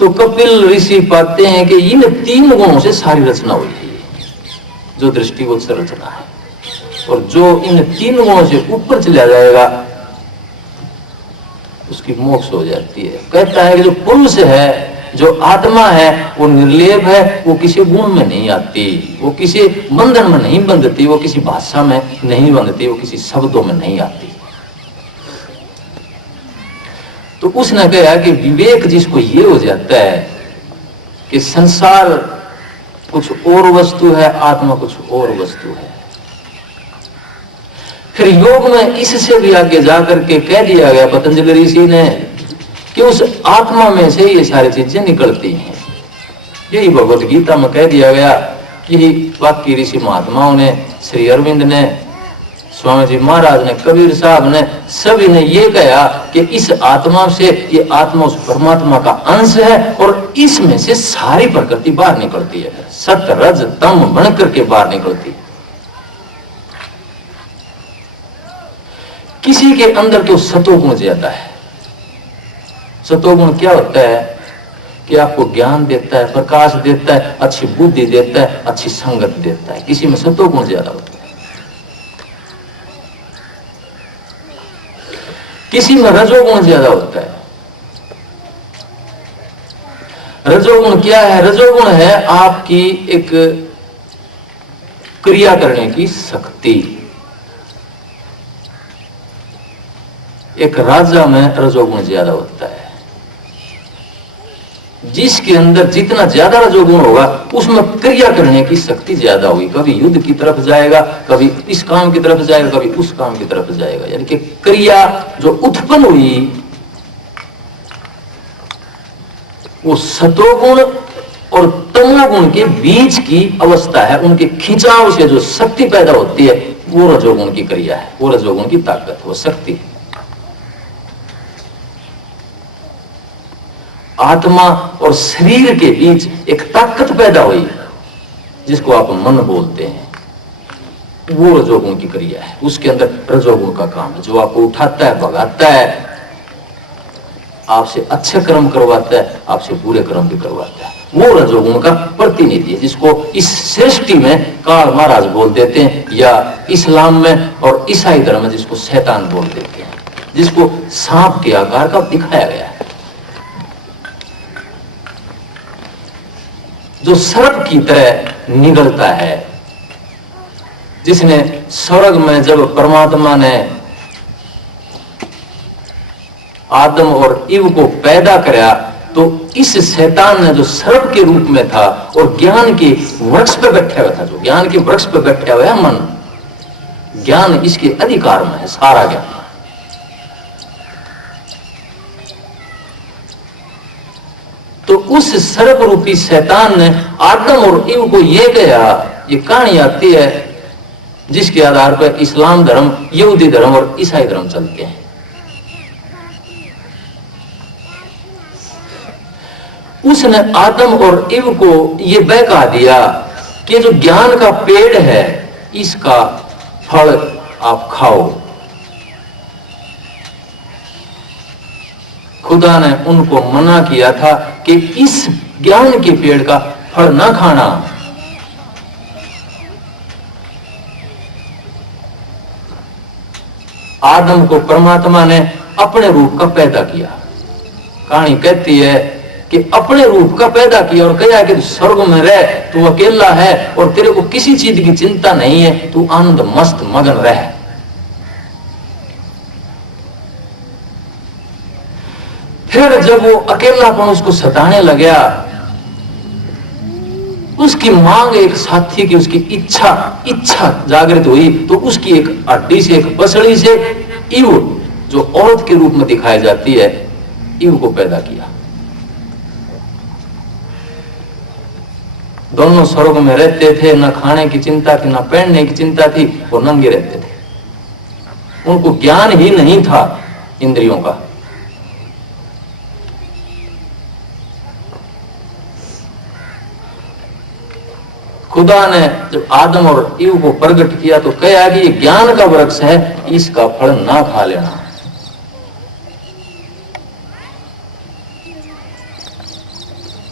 तो कपिल ऋषि पाते हैं कि इन 3 गुणों से सारी रचना हुई है, जो दृष्टिगोचर रचना है। और जो इन 3 गुणों से ऊपर चला जाएगा उसकी मोक्ष हो जाती है। कहता है कि जो पुरुष है, जो आत्मा है, वो निर्लेप है, वो किसी गुण में नहीं आती, वो किसी बंधन में नहीं बंधती, वो किसी भाषा में नहीं बंधती, वो किसी शब्दों में नहीं आती। तो उसने कहा कि विवेक जिसको ये हो जाता है कि संसार कुछ और वस्तु है, आत्मा कुछ और वस्तु है, फिर योग में इससे भी आगे जाकर के कह दिया गया पतंजलि ऋषि ने कि उस आत्मा में से ये सारी चीजें निकलती हैं। यही भगवत गीता में कह दिया गया। यही बाकी ऋषि महात्माओं ने, श्री अरविंद ने, स्वामी जी महाराज ने, कबीर साहब ने, सभी ने ये कहा कि इस आत्मा से, ये आत्मा उस परमात्मा का अंश है और इसमें से सारी प्रकृति बाहर निकलती है, सत रज तम बन करके बाहर निकलती है। किसी के अंदर तो सतोगुण ज्यादा है। सतोगुण क्या होता है कि आपको ज्ञान देता है, प्रकाश देता है, अच्छी बुद्धि देता है, अच्छी संगत देता है। किसी में सतोगुण ज्यादा होता है, किसी में रजोगुण ज्यादा होता है। रजोगुण क्या है? रजोगुण है आपकी एक क्रिया करने की शक्ति। एक राजा में रजोगुण ज्यादा होता है। जिसके अंदर जितना ज्यादा रजोगुण होगा उसमें क्रिया करने की शक्ति ज्यादा होगी। कभी युद्ध की तरफ जाएगा, कभी इस काम की तरफ जाएगा, कभी उस काम की तरफ जाएगा। यानी कि क्रिया जो उत्पन्न हुई वो सतोगुण और तमोगुण के बीच की अवस्था है। उनके खिंचाव से जो शक्ति पैदा होती है वो रजोगुण की क्रिया है, वो रजोगुण की ताकत, वो शक्ति है। आत्मा और शरीर के बीच एक ताकत पैदा हुई जिसको आप मन बोलते हैं, वो रजोगुण की क्रिया है। उसके अंदर रजोगुण का काम है, जो आपको उठाता है, भगाता है, आपसे अच्छे कर्म करवाता है, आपसे बुरे कर्म भी करवाता है। वो रजोगुण का प्रतिनिधि है, जिसको इस सृष्टि में काल महाराज बोल देते हैं, या इस्लाम में और ईसाई धर्म में जिसको शैतान बोल देते हैं, जिसको सांप के आकार का दिखाया गया है। जो सर्प की तरह निगलता है, जिसने स्वर्ग में जब परमात्मा ने आदम और ईव को पैदा कराया तो इस शैतान ने जो सर्प के रूप में था और ज्ञान के वृक्ष पे बैठा हुआ था, जो ज्ञान के वृक्ष पे बैठा हुआ है मन, ज्ञान इसके अधिकार में है, सारा ज्ञान। तो उस सर्प रूपी शैतान ने आदम और ईव को ये कहा, ये कहानी आती है जिसके आधार पर इस्लाम धर्म, यहूदी धर्म और ईसाई धर्म चलते हैं। उसने आदम और ईव को ये बहका दिया कि जो ज्ञान का पेड़ है इसका फल आप खाओ। खुदा ने उनको मना किया था कि इस ज्ञान के पेड़ का फल न खाना। आदम को परमात्मा ने अपने रूप का पैदा किया। कहानी कहती है कि अपने रूप का पैदा किया और कहा कि स्वर्ग में रह, तू अकेला है और तेरे को किसी चीज की चिंता नहीं है, तू आनंद मस्त मगन रह। फिर जब वो अकेलापन उसको सताने लगा, उसकी मांग एक साथी की, उसकी इच्छा जागृत हुई, तो उसकी एक हड्डी से, एक पसली से ईव, जो औरत के रूप में दिखाई जाती है, ईव को पैदा किया। दोनों स्वर्ग में रहते थे, न खाने की चिंता थी, न पहनने की चिंता थी, वो नंगे रहते थे। उनको ज्ञान ही नहीं था इंद्रियों का। खुदा ने जब आदम और ईव को प्रकट किया तो कहा कि ये ज्ञान का वृक्ष है, इसका फल ना खा लेना।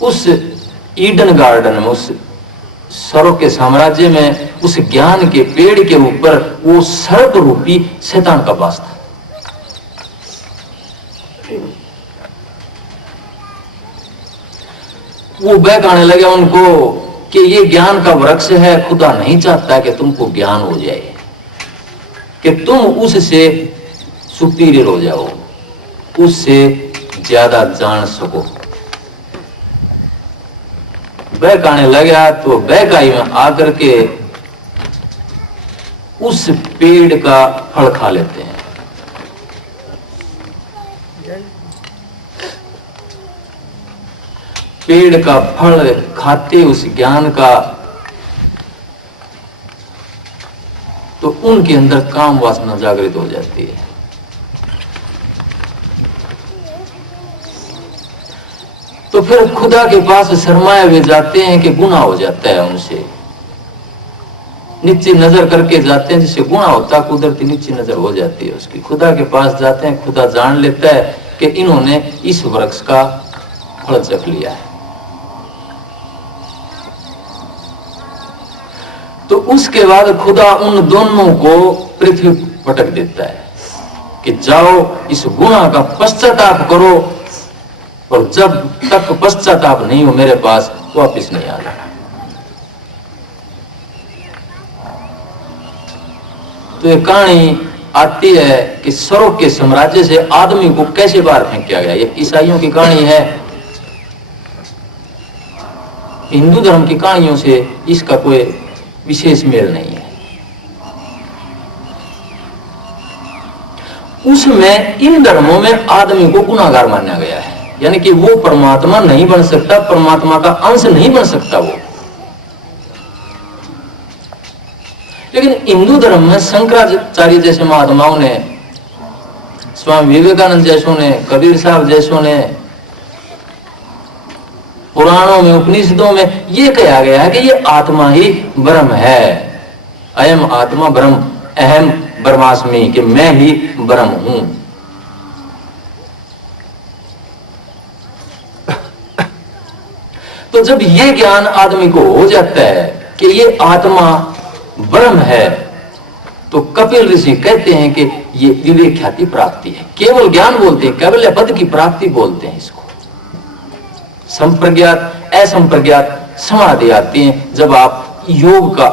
उस ईडन गार्डन में, उस सर्प के साम्राज्य में, उस ज्ञान के पेड़ के ऊपर वो सर्प रूपी शैतान का वास था। वो बहकाने लगे उनको कि ये ज्ञान का वृक्ष है, खुदा नहीं चाहता कि तुमको ज्ञान हो जाए, कि तुम उससे सुपीरियर हो जाओ, उससे ज्यादा जान सको। बहकाने लगा तो बहकाई में आकर के उस पेड़ का फल खा लेते हैं। पेड़ का फल खाते उस ज्ञान का, तो उनके अंदर काम वासना जागृत हो जाती है। तो फिर खुदा के पास शर्माए हुए जाते हैं कि गुनाह हो जाता है उनसे, नीचे नजर करके जाते हैं, जिससे गुनाह होता है कुदरती नीचे नजर हो जाती है उसकी। खुदा के पास जाते हैं, खुदा जान लेता है कि इन्होंने इस वृक्ष का फल चख लिया है। तो उसके बाद खुदा उन दोनों को पृथ्वी पटक देता है कि जाओ इस गुनाह का पश्चाताप करो, और जब तक पश्चाताप नहीं हो मेरे पास वापिस नहीं आना। तो ये कहानी आती है कि सर्प के साम्राज्य से आदमी को कैसे बाहर फेंक किया गया। ये ईसाइयों की कहानी है, हिंदू धर्म की कहानियों से इसका कोई विशेष मेल नहीं है। उसमें इन धर्मों में आदमी को गुनाहगार माना गया है, यानी कि वो परमात्मा नहीं बन सकता, परमात्मा का अंश नहीं बन सकता वो। लेकिन हिंदू धर्म में शंकराचार्य जैसे महात्माओं ने, स्वामी विवेकानंद जैसों ने, कबीर साहब जैसों ने, पुराणों में, उपनिषदों में ये कहा गया है कि ये आत्मा ही ब्रह्म है। अयम आत्मा ब्रह्म, अहम ब्रह्मास्मि, कि मैं ही ब्रह्म हूं। तो जब ये ज्ञान आदमी को हो जाता है कि ये आत्मा ब्रह्म है, तो कपिल ऋषि कहते हैं कि ये विवेक ख्याति प्राप्ति है। केवल ज्ञान बोलते हैं, केवल पद की प्राप्ति बोलते हैं इसको। संप्रज्ञात असंप्रज्ञात समाधि आती है जब आप योग का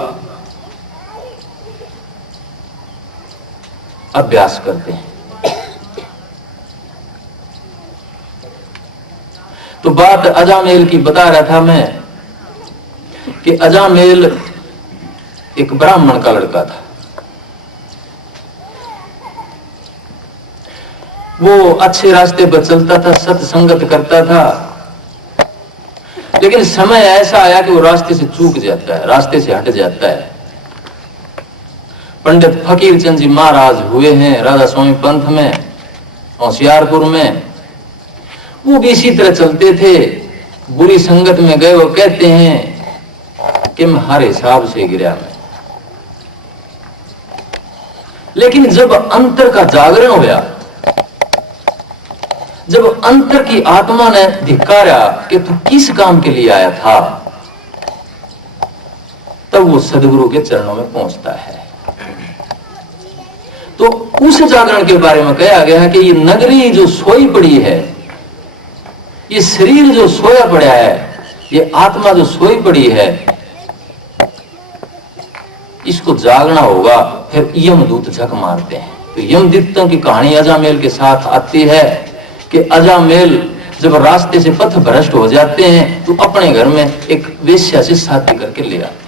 अभ्यास करते हैं। तो बात अजामेल की बता रहा था मैं कि अजामेल एक ब्राह्मण का लड़का था। वो अच्छे रास्ते पर चलता था, सत्संगत करता था, लेकिन समय ऐसा आया कि वो रास्ते से चूक जाता है, रास्ते से हट जाता है। पंडित फकीर चंद जी महाराज हुए हैं राधा स्वामी पंथ में, होशियारपुर में। वो भी इसी तरह चलते थे, बुरी संगत में गए। वो कहते हैं कि मैं हर हिसाब से गिरा मैं, लेकिन जब अंतर का जागरण होया, जब अंतर की आत्मा ने धिक्कारा कि तू किस काम के लिए आया था, तब वो सदगुरु के चरणों में पहुंचता है। तो उस जागरण के बारे में कहा गया है कि ये नगरी जो सोई पड़ी है, ये शरीर जो सोया पड़ा है, ये आत्मा जो सोई पड़ी है, इसको जागना होगा। फिर यमदूत झक मारते हैं। तो यमदूतों की कहानी अजामेल के साथ आती है कि अजामेल जब रास्ते से पथ भ्रष्ट हो जाते हैं तो अपने घर में एक वेश्या से शादी करके ले आते हैं।